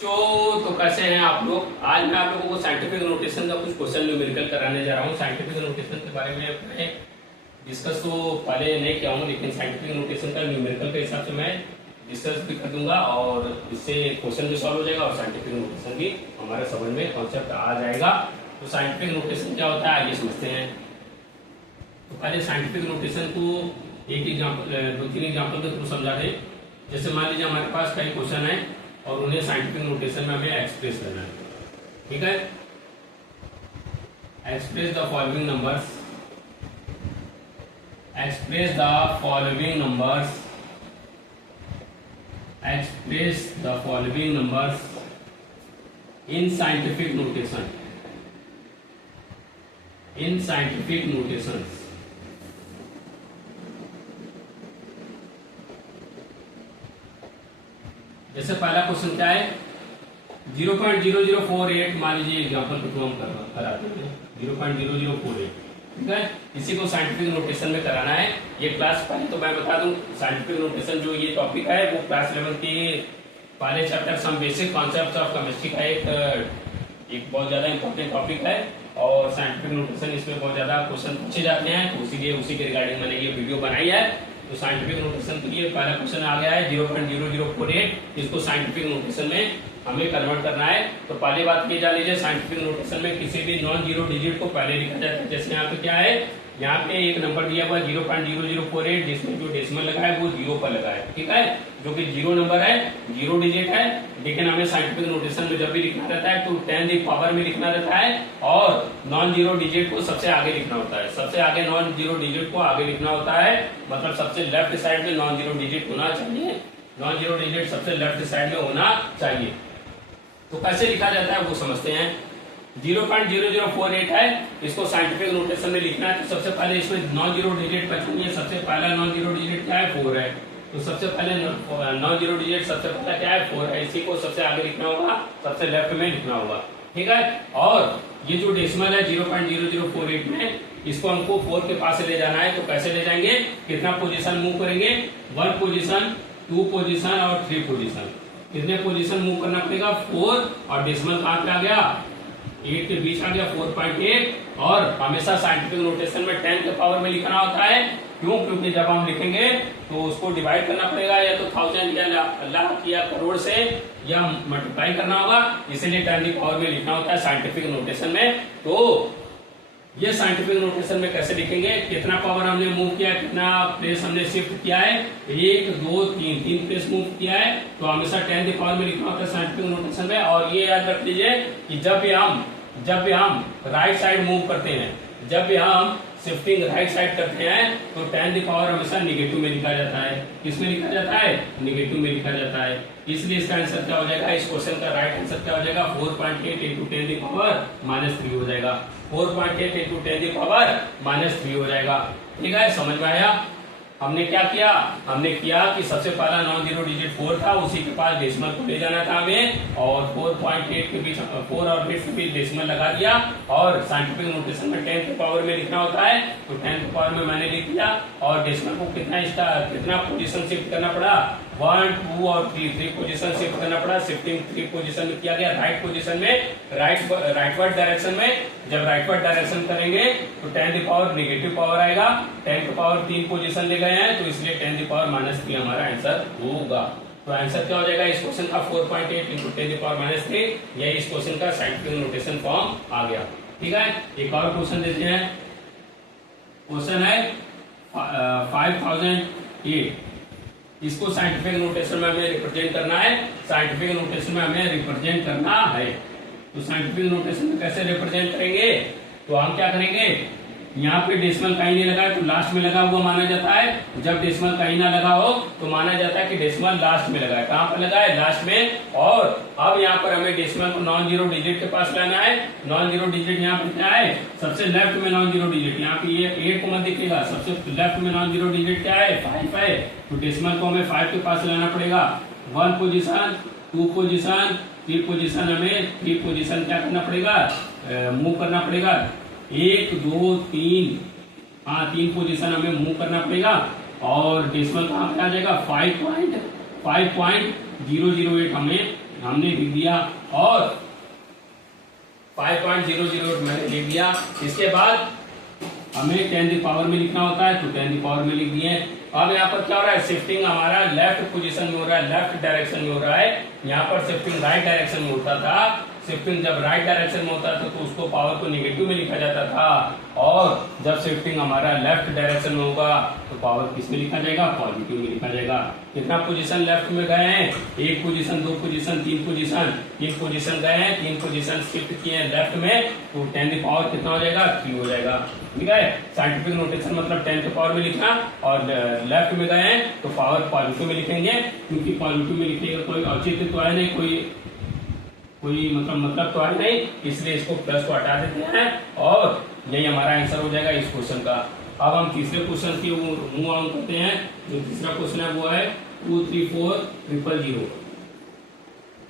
तो कैसे हैं आप लोग। आज मैं आप लोगों को साइंटिफिक नोटेशन का कुछ क्वेश्चन न्यूमेरिकल कराने जा रहा हूँ। साइंटिफिक नोटेशन के बारे में मैं डिस्कस तो पहले नहीं किया हूँ, लेकिन साइंटिफिक नोटेशन का न्यूमेरिकल के हिसाब से मैं डिस्कस भी कर दूंगा और इससे क्वेश्चन भी सॉल्व हो जाएगा और साइंटिफिक नोटेशन भी हमारे समझ में कॉन्सेप्ट आ जाएगा। तो साइंटिफिक नोटेशन क्या होता है आइए समझते हैं। तो पहले साइंटिफिक नोटेशन को एक एग्जाम्पल, दो तीन एग्जाम्पल के थ्रू समझा दें। जैसे मान लीजिए हमारे पास कई क्वेश्चन है और उन्हें साइंटिफिक नोटेशन में हमें एक्सप्रेस करना है। ठीक है, express the following numbers, express the following numbers, express the following numbers in scientific notation, in scientific notation. जैसे पहला क्वेश्चन क्या है 0.0048, मान लीजिए एग्जांपल को हम कराते हैं 0.0048। ठीक है, इसी को साइंटिफिक नोटेशन में कराना है। ये क्लास पहले तो मैं बता दूं, साइंटिफिक नोटेशन जो ये टॉपिक है वो क्लास 11 के पहले chapter some basic concept of chemistry का एक बहुत ज्यादा इंपॉर्टेंट टॉपिक है और साइंटिफिक नोटेशन इसमें बहुत ज्यादा क्वेश्चन पूछे जाते हैं, तो इसीलिए उसी के रिगार्डिंग मैंने ये वीडियो बनाई है। तो साइंटिफिक नोटेशन के लिए पहला क्वेश्चन आ गया है 0.0048, इसको साइंटिफिक नोटेशन में हमें कन्वर्ट करना है। तो पहली बात ये जान लीजिए, साइंटिफिक नोटेशन में किसी भी नॉन जीरो डिजिट को पहले लिखा जाता है। जैसे यहाँ पे क्या है, यहाँ पे एक नंबर दिया हुआ 0.0048, जिसमें जो डेसिमल लगा है वो 0 पर लगा है। ठीक है, जो कि 0 नंबर है, 0 डिजिट है, लेकिन हमें साइंटिफिक नोटेशन में जब भी लिखना रहता है तो 10 की पावर में लिखना रहता है और नॉन जीरो डिजिट को सबसे आगे लिखना होता है। सबसे आगे नॉन जीरो डिजिट को आगे लिखना होता है, मतलब सबसे लेफ्ट साइड में नॉन जीरो डिजिट होना चाहिए। नॉन जीरो डिजिट सबसे लेफ्ट साइड में होना चाहिए। तो कैसे लिखा जाता है वो समझते हैं। 0.0048 है, इसको साइंटिफिक नोटेशन में लिखना है। तो सबसे पहले इसमें नॉन जीरो डिजिट पहचानिए। सबसे पहला नॉन जीरो डिजिट क्या है, 4 है। तो सबसे पहले नॉन जीरो डिजिट सबसे पहला क्या है, 4 है। इसी को सबसे आगे लिखना होगा, सबसे लेफ्ट में लिखना होगा। ठीक है, और ये जो डेसिमल है 0.0048 में, इसको हमको 4 के पास ले जाना है। तो कैसे ले जाएंगे, कितना पोजीशन मूव करेंगे, 1 पोजीशन, 2 पोजीशन और 3 पोजीशन। कितने पोजीशन मूव करना पड़ेगा, 4, और डेसिमल कहां पे आ गया, 8 के बीच आ गया 4.8। और हमेशा साइंटिफिक नोटेशन में 10 के पावर में लिखना होता है। क्यों, क्योंकि जब हम लिखेंगे तो उसको डिवाइड करना पड़ेगा या तो 1000 या लाख या करोड़ से या मल्टीप्लाई करना होगा, इसीलिए 10 की पावर में लिखना होता है साइंटिफिक नोटेशन में। तो ये साइंटिफिक नोटेशन में कैसे लिखेंगे, कितना पावर हमने मूव किया, कितना प्लेस हमने शिफ्ट किया है, 1 2 3 प्लेस मूव किया है, तो हमेशा 10 की पावर में लिखना होता है साइंटिफिक नोटेशन में। और ये याद रख लीजिए कि जब भी हम राइट साइड मूव करते हैं, जब भी हम शिफ्टिंग राइट साइड करते हैं, तो 10 की पावर हमेशा निगेटिव में लिखा जाता है। किसमें लिखा जाता है, निगेटिव में लिखा जाता है। इसलिए इसका आंसर क्या हो जाएगा, इस क्वेश्चन का राइट आंसर क्या हो जाएगा, 4.8 इंटू 10 की पावर -3 हो जाएगा। 4.8 इंटू 10 की पावर -3 हो जाएगा। ठीक है, समझ में आया। हमने क्या किया, हमने किया कि सबसे पहला नॉन जीरो डिजिट 4 था, उसी के पास डेसिमल को ले जाना था हमें, और 4.8 के बीच 4 और 8 के बीच डेसिमल लगा दिया। और साइंटिफिक नोटेशन में 10 के पावर में लिखना होता है, तो 10 के पावर में मैंने लिख दिया। और डेसिमल को कितना पोजीशन शिफ्ट करना पड़ा, 1 2 और 3 पोजीशन शिफ्ट करना पड़ा। शिफ्टिंग 3 पोजीशन में किया गया, राइट पोजीशन में, राइटवर्ड डायरेक्शन में। जब राइटवर्ड डायरेक्शन करेंगे तो 10 की पावर निगेटिव पावर आएगा। 10 की पावर 3 पोजीशन ले गए हैं, तो इसलिए 10 की पावर -3 हमारा आंसर होगा। तो आंसर क्या हो जाएगा इस क्वेश्चन का, 4.8 इंटू 10 की पावर -3। यही इस क्वेश्चन का साइंटिफिक नोटेशन फॉर्म आ गया। ठीक है, एक और क्वेश्चन देते हैं। क्वेश्चन है 5008, इसको साइंटिफिक नोटेशन में हमें रिप्रेजेंट करना है। साइंटिफिक नोटेशन में हमें रिप्रेजेंट करना है, तो साइंटिफिक नोटेशन में कैसे रिप्रेजेंट करेंगे, तो हम क्या करेंगे, यहाँ पे डेसिमल कहीं नहीं लगा है तो लास्ट में लगा हुआ माना जाता है। जब डेसिमल कहीं ना लगा हो तो माना जाता है कि डेसिमल लास्ट में लगा है। कहाँ पर लगा है, लास्ट में। और अब यहाँ पर हमें डेसिमल को नॉन जीरो डिजिट के पास लाना है। नॉन जीरो डिजिट यहाँ पे क्या है, सबसे लेफ्ट में नॉन जीरो डिजिट, यहाँ पे ये 8 को मत दिखेगा, सबसे लेफ्ट में नॉन जीरो डिजिट क्या है, 5 है। तो डेसिमल को हमें 5 के पास लाना पड़ेगा। 1 पोजीशन, 2 पोजीशन, 3 पोजीशन, हमें 3 पोजीशन क्या करना पड़ेगा, मूव करना पड़ेगा। 1 2 3, हाँ 3 पोजीशन हमें मूव करना पड़ेगा। और डेसिमल कहाँ पे आ जाएगा, 5.008 हमें हमने लिख दिया और 5.008 मैंने लिख दिया। इसके बाद हमें 10 की पावर में लिखना होता है तो 10 की पावर में लिख दिए। अब यहाँ पर क्या हो रहा है, शिफ्टिंग हमारा लेफ्ट पोजीशन में हो रहा है, लेफ्ट डायरेक्शन में हो रहा है। यहाँ पर शिफ्टिंग राइट डायरेक्शन में होता था। शिफ्टिंग जब राइट डायरेक्शन में होता था तो उसको पावर को नेगेटिव में लिखा जाता था, और जब शिफ्टिंग हमारा लेफ्ट डायरेक्शन में होगा तो पावर किस में लिखा जाएगा, पॉजिटिव में लिखा जाएगा। कितना पोजीशन लेफ्ट में गए हैं, 1 पोजीशन, 2 पोजीशन, 3 पोजीशन, 3 पोजीशन गए हैं, 3 पोजीशन शिफ्ट किए हैं लेफ्ट में, तो 10 की पावर कितना हो जाएगा, 3 हो जाएगा। ठीक है, साइंटिफिक नोटेशन मतलब 10 की पावर में लिखना, और लेफ्ट में गए हैं तो पावर पॉजिटिव में लिखेंगे, क्योंकि पॉजिटिव में लिखेगा कोई औचित्य तो है नहीं, कोई मतलब तो है नहीं, इसलिए इसको प्लस को हटा देते हैं और यही हमारा आंसर हो जाएगा इस क्वेश्चन का। अब हम तीसरे क्वेश्चन की मूव ऑन करते हैं। जो तीसरा क्वेश्चन है वो है 234000।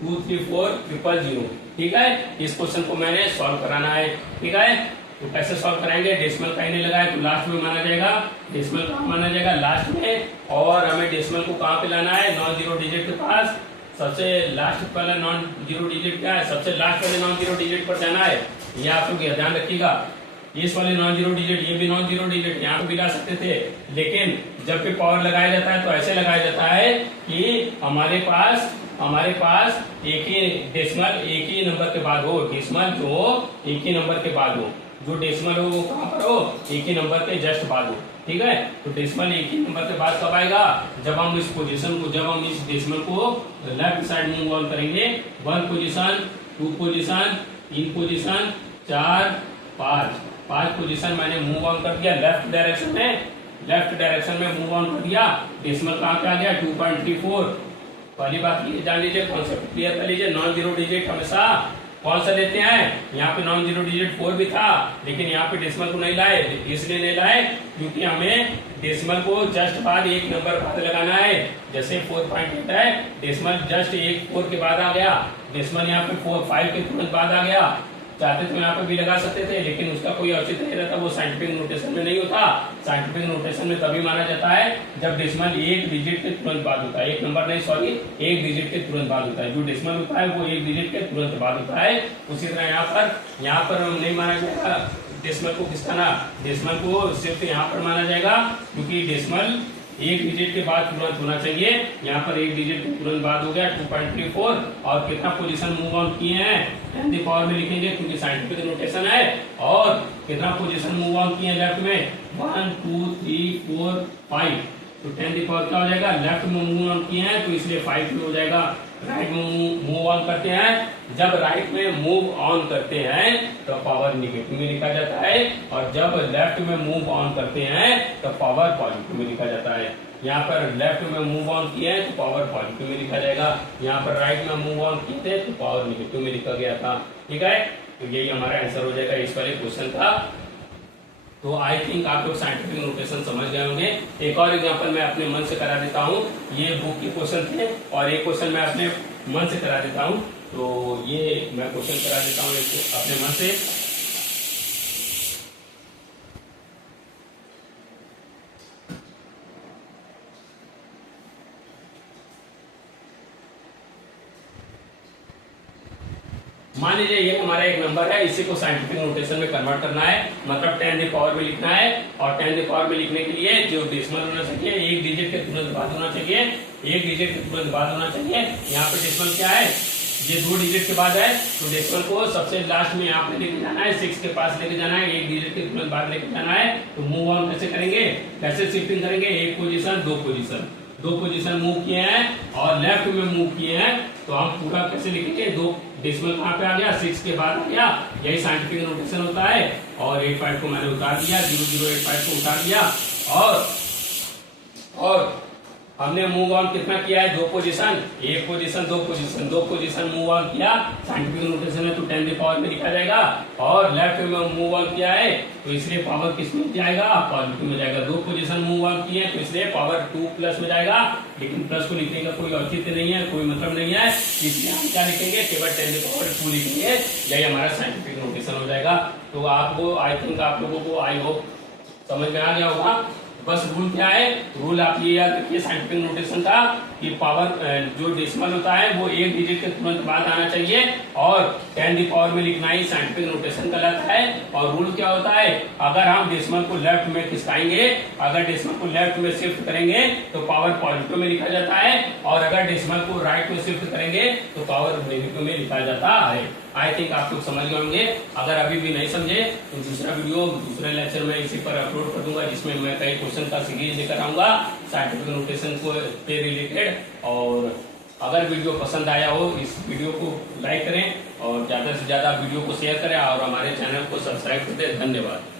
234000। ठीक है, इस क्वेश्चन को मैंने सॉल्व कराना है। ठीक है, तो कैसे सॉल्व कराएंगे, डेसिमल कहीं नहीं लगाए तो लास्ट में माना जाएगा, डेसिमल कहाँ माना जाएगा, लास्ट में, और हमें डेसिमल को कहाँ पे लाना है, नॉन जीरो डिजिट के पास। सबसे लास्ट वाला नॉन जीरो डिजिट क्या है, सबसे लास्ट वाले नॉन जीरो डिजिट पर जाना है। ये आप लोग ध्यान रखिएगा, इस वाले नॉन जीरो डिजिट, ये भी नॉन जीरो डिजिट यहाँ पे भी ला सकते थे, लेकिन जब भी पावर लगाया जाता है तो ऐसे लगाया जाता है कि हमारे पास एक ही डेसिमल एक ही नंबर के बाद हो, डेसिमल जो एक ही नंबर के बाद हो, जो डेसिमल हो वो कहाँ पर हो, एक ही नंबर के जस्ट बाद हो। ठीक है, तो डेसिमल एक ही नंबर के बाद कब आएगा, जब हम इस डेसिमल को लेफ्ट साइड मूव ऑन करेंगे। 1 पोजीशन, 2 पोजीशन, 3 पोजीशन, 4, 5 पोजीशन मैंने मूव ऑन कर दिया लेफ्ट डायरेक्शन में मूव ऑन कर दिया। डेसिमल कहाँ पे आ गया, 2.34। पहली बात ये जान लीजिए, कॉन्सेप्ट क्लियर कर लीजिए, नॉन जीरो डिजिट हमेशा कौन सा लेते हैं, यहाँ पे नॉन जीरो डिजिट 4 भी था, लेकिन यहाँ पे डेसिमल को नहीं लाए, इसलिए नहीं लाए क्योंकि हमें डेसिमल को जस्ट बाद एक नंबर बाद लगाना है। जैसे 4.8 है, डेसिमल जस्ट एक 4 के बाद आ गया, डेसिमल यहाँ पे 5 के तुरंत बाद आ गया। चाहते तो यहाँ पे भी लगा सकते थे, लेकिन उसका कोई औचित्य नहीं रहता, वो साइंटिफिक नोटेशन में नहीं होता। साइंटिफिक नोटेशन में तभी माना जाता है जब डेसिमल एक डिजिट के तुरंत बाद होता है, एक नंबर नहीं सॉरी, एक डिजिट के तुरंत बाद होता है। जो डेसिमल होता है वो एक डिजिट के तुरंत बाद होता है। उसी तरह यहाँ पर नहीं माना जाएगा डेसिमल को, किसका ना, डेसिमल को सिर्फ यहाँ पर माना जाएगा क्योंकि डेसिमल एक डिजिट के बाद तुरंत होना चाहिए। यहाँ पर एक डिजिट के तुरंत बाद हो गया 2.34, और कितना पोजीशन मूव ऑन किए हैं 10 की पावर में लिखेंगे क्योंकि साइंटिफिक नोटेशन है। और कितना पोजीशन मूव ऑन किए हैं लेफ्ट में, 1 2 3 4 5, तो 10 की पावर क्या हो जाएगा, लेफ्ट में मूव ऑन किए हैं तो इसलिए 5 हो जाएगा। राइट में मूव ऑन करते हैं, जब राइट में मूव ऑन करते हैं तो पावर निगेटिव में लिखा जाता है, और जब लेफ्ट में मूव ऑन करते हैं तो पावर पॉजिटिव में लिखा जाता है। यहाँ पर लेफ्ट में मूव ऑन किए हैं तो पावर पॉजिटिव में लिखा जाएगा, यहाँ पर राइट में मूव ऑन किए थे तो पावर निगेटिव में लिखा गया था। ठीक है, तो यही हमारा आंसर हो जाएगा इस वाले क्वेश्चन का। तो आई थिंक आप लोग साइंटिफिक नोटेशन समझ गए होंगे। एक और एग्जांपल मैं अपने मन से करा देता हूँ, ये बुक के क्वेश्चन थे और एक क्वेश्चन मैं अपने मन से करा देता हूँ। तो ये मैं क्वेश्चन करा देता हूँ अपने मन से। मान लीजिए ये हमारा एक नंबर है, इसी को साइंटिफिक नोटेशन में कन्वर्ट करना है, मतलब 10 की पावर में लिखना है। और 10 की पावर में लिखने के लिए जो डेसिमल होना चाहिए एक डिजिट के तुरंत बाद होना चाहिए, एक डिजिट के तुरंत बाद होना चाहिए। यहाँ पे डेसिमल क्या है, ये 2 डिजिट के बाद है, तो डेसिमल को सबसे लास्ट में यहाँ पे लेके जाना है, 6 के पास लेके जाना है, एक डिजिट के तुरंत बाद लेके जाना है। तो मूव ऑन कैसे करेंगे, कैसे शिफ्टिंग करेंगे, एक पोजीशन, दो पोजीशन मूव किए हैं और लेफ्ट में मूव किए हैं, तो हम पूरा कैसे लिखेंगे, 2 डेसिमल कहाँ पे आ गया, 6 के बाद आ गया। यही साइंटिफिक नोटेशन होता है। और 85 को मैंने उतार दिया, 0085 को उतार दिया, और हमने मूव ऑन कितना किया है, 2 पोजीशन, एक पोजीशन, दो पोजीशन मूव ऑन किया। साइंटिफिक नोटेशन है तो 10 की पावर में लिखा जाएगा, और लेफ्ट में मूव ऑन किया है तो इसलिए पावर किस में जाएगा, पॉजिटिव में जाएगा। 2 पोजीशन मूव ऑन किए तो इसलिए पावर 2 प्लस में जाएगा, लेकिन प्लस को लिखने का कोई औचित्य नहीं है, कोई मतलब नहीं है, इसलिए हम क्या लिखेंगे, केवल 10 की पावर 2 लिखेंगे। यही हमारा साइंटिफिक नोटेशन हो जाएगा। तो आपको आई थिंक आप लोगों को आई होप समझ में आ गया होगा। बस रूल क्या है, रूल आप ये याद रखिए साइंटिफिक नोटेशन का, कि पावर जो डेसिमल होता है वो एक डिजिट के तुरंत बाद आना चाहिए, और 10 की पावर में लिखना ही साइंटिफिक नोटेशन कहलाता है। और रूल क्या होता है, अगर हम डेसिमल को लेफ्ट में खिसकाएंगे, अगर डेसिमल को लेफ्ट में शिफ्ट करेंगे तो पावर पॉजिटिव में लिखा जाता है, और अगर डेसिमल को राइट में शिफ्ट करेंगे तो पावर नेगेटिव में लिखा जाता है। आई थिंक आप लोग समझ गए होंगे। अगर अभी भी नहीं समझे तो दूसरा वीडियो दूसरे लेक्चर में इसी पर अपलोड कर दूंगा, जिसमें मैं कई क्वेश्चन का सीरीज लेकर आऊंगा साइंटिफिक नोटेशन को पे रिलेटेड। और अगर वीडियो पसंद आया हो, इस वीडियो को लाइक करें और ज्यादा से ज्यादा वीडियो को शेयर करें और हमारे चैनल को सब्सक्राइब कर दें। धन्यवाद।